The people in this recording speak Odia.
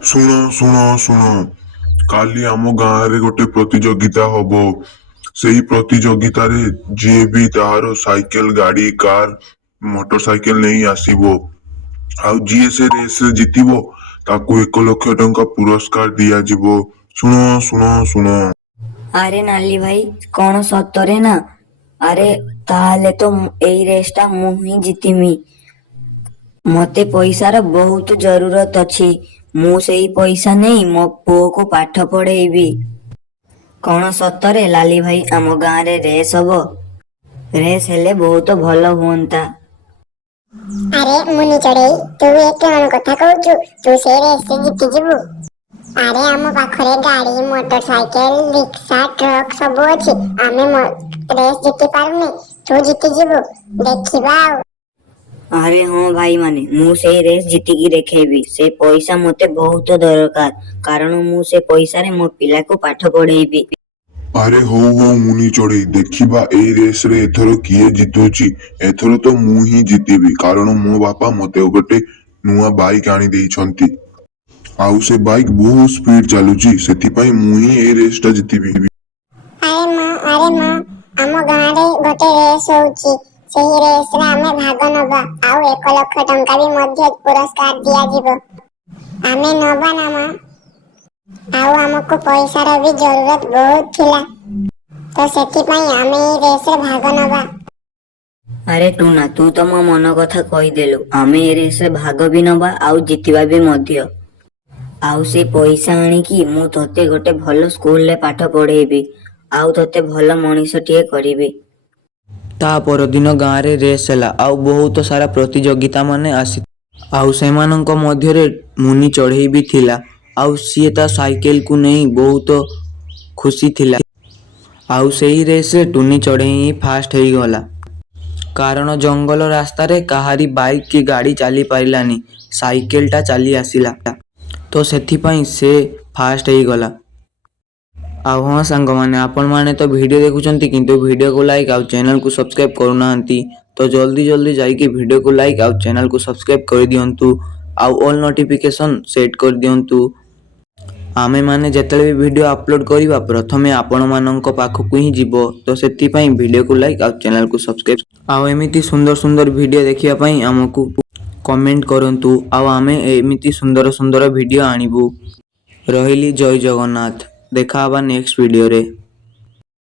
ଶୁଣ ଶୁଣ ଶୁଣ କାଲି ଆମ ଗାଁରେ ଗୋଟେ ପ୍ରତିଯୋଗିତା ହବ। ସେଇ ପ୍ରତିଯୋଗିତାରେ ଯିଏ ବି ତାହାର ସାଇକେଲ ଗାଡି କାର ମୋଟର ସାଇକେଲ ନେଇ ଆସିବ ଆଉ ଯିଏ ସେ ରେସରେ ଜିତିବ ତାକୁ 1 ଲକ୍ଷ ଟଙ୍କା ପୁରସ୍କାର ଦିଆଯିବ। ଶୁଣ ଶୁଣ ଶୁଣ। ଆରେ ନାଲି ଭାଇ, କଣ ସତରେ ନା? ଆରେ ତାହେଲେ ତ ଏଇ ରେସଟା ମୁଁ ହିଁ ଜିତିମି। ମତେ ପଇସାର ବହୁତ ଜରୁରତ ଅଛି। ମୁଁ ସେଇ ପଇସା ନେଇ ମୋ ପୁଅକୁ ପାଠ ପଢେଇବି। କଣ ସତରେ ଲାଲି ଭାଇ ଆମ ଗାଁରେ ରେସ୍ ହବ? ରେସ୍ ହେଲେ ବହୁତ ଭଲ ହୁଅନ୍ତା। ଆରେ ମୁନି ଚଢେଇ, ତୁ ଏ କଣ କଥା କହୁଛୁ? ତୁ ସେ ରେସରେ ଜିତିଯିବୁ? ଆରେ ଆମ ପାଖରେ ଗାଡି, ମୋଟର ସାଇକେଲ, ରିକ୍ସା, ଟ୍ରକ୍ ସବୁ ଅଛି। ଆମେ ରେସ୍ ଜିତି ପାରୁନେ, ତୁ ଜିତିଯିବୁ। ଦେଖିବା ଆଉ। ଆରେ ହଁ ଭାଇମାନେ, ମୁଁ ସେଇ ରେସ୍ ଜିତିକି ଦେଖେଇବି। ସେ ପଇସା ମତେ ବହୁତ ଦରକାର, କାରଣ ମୁଁ ସେ ପଇସାରେ ମୋ ପିଲାକୁ ପାଠ ପଢେଇବି। ଆରେ ହଉ ହଉ ମୁନି ଚଢେଇ, ଦେଖିବା ଏଇ ରେସରେ ଏଥର କିଏ ଜିତୁଛି। ଏଥର ତ ମୁଁ ହିଁ ଜିତିବି, କାରଣ ମୋ ବାପା ମତେ ଗୋଟେ ନୂଆ ବାଇକ୍ ଆଣି ଦେଇଛନ୍ତି। ଆଉ ସେ ବାଇକ୍ ବହୁତ ସ୍ପିଡ ଚାଲୁଛି, ସେଥିପାଇଁ ମୁଁ ହିଁ ଏଇ ରେସଟା ଜିତିବି। ଆରେ ମା, ଆମ ଗାଁରେ ଗୋଟେ ରେସ୍ ହଉଛି। ସେଇ ରେସରେ ଆମେ ଭାଗ ନବା, ଆଉ 1 ଲକ୍ଷ ଟଙ୍କା ବି ମଧ୍ୟ ପୁରସ୍କାର ଦିଆଯିବ। ଆମେ ନବା ନା ମା? ଆଉ ଆମକୁ ପଇସାର ବି ଜରୁରତ ବହୁତ ଥିଲା, ତ ସେଥିପାଇଁ ଆମେ ଏଇ ରେସରେ ଭାଗ ନବା। ଆରେ ଟୁନା, ତୁ ତ ମୋ ମନ କଥା କହିଦେଲୁ। ଆମେ ଏ ରେସରେ ଭାଗ ବି ନବା ଆଉ ଜିତିବା ବି ମଧ୍ୟ। ଆଉ ସେ ପଇସା ଆଣିକି ମୁଁ ତତେ ଗୋଟେ ଭଲ ସ୍କୁଲରେ ପାଠ ପଢେଇବି, ଆଉ ତତେ ଭଲ ମଣିଷଟିଏ କରିବି। ତା ପରଦିନ ଗାଁରେ ରେସ୍ ହେଲା ଆଉ ବହୁତ ସାରା ପ୍ରତିଯୋଗିତା ମାନେ ଆସିଥିଲେ। ଆଉ ସେମାନଙ୍କ ମଧ୍ୟରେ ମୁନି ଚଢ଼େଇ ବି ଥିଲା। ଆଉ ସିଏ ତା ସାଇକେଲକୁ ନେଇ ବହୁତ ଖୁସି ଥିଲା। ଆଉ ସେଇ ରେସରେ ଟୁନି ଚଢ଼େଇ ହିଁ ଫାଷ୍ଟ ହେଇଗଲା, କାରଣ ଜଙ୍ଗଲ ରାସ୍ତାରେ କାହାରି ବାଇକ୍ କି ଗାଡ଼ି ଚାଲି ପାରିଲାନି, ସାଇକେଲଟା ଚାଲି ଆସିଲା, ତ ସେଥିପାଇଁ ସେ ଫାଷ୍ଟ ହେଇଗଲା। ଆଉ ହଁ ସାଙ୍ଗମାନେ, ଆପଣମାନେ ତ ଭିଡ଼ିଓ ଦେଖୁଛନ୍ତି କିନ୍ତୁ ଭିଡ଼ିଓକୁ ଲାଇକ୍ ଆଉ ଚ୍ୟାନେଲକୁ ସବସ୍କ୍ରାଇବ୍ କରୁନାହାନ୍ତି, ତ ଜଲ୍ଦି ଜଲ୍ଦି ଯାଇକି ଭିଡ଼ିଓକୁ ଲାଇକ୍ ଆଉ ଚ୍ୟାନେଲକୁ ସବସ୍କ୍ରାଇବ୍ କରିଦିଅନ୍ତୁ ଆଉ ଅଲ୍ ନୋଟିଫିକେସନ୍ ସେଟ୍ କରିଦିଅନ୍ତୁ। ଆମେମାନେ ଯେତେବେଳେ ବି ଭିଡ଼ିଓ ଅପଲୋଡ଼ କରିବା ପ୍ରଥମେ ଆପଣମାନଙ୍କ ପାଖକୁ ହିଁ ଯିବ, ତ ସେଥିପାଇଁ ଭିଡ଼ିଓକୁ ଲାଇକ୍ ଆଉ ଚ୍ୟାନେଲକୁ ସବସ୍କ୍ରାଇବ୍ ଆଉ ଏମିତି ସୁନ୍ଦର ସୁନ୍ଦର ଭିଡ଼ିଓ ଦେଖିବା ପାଇଁ ଆମକୁ କମେଣ୍ଟ କରନ୍ତୁ ଆଉ ଆମେ ଏମିତି ସୁନ୍ଦର ସୁନ୍ଦର ଭିଡ଼ିଓ ଆଣିବୁ। ରହିଲି, ଜୟ ଜଗନ୍ନାଥ। ଦେଖା ହେବା ନେକ୍ସଟ ଭିଡ଼ିଓରେ।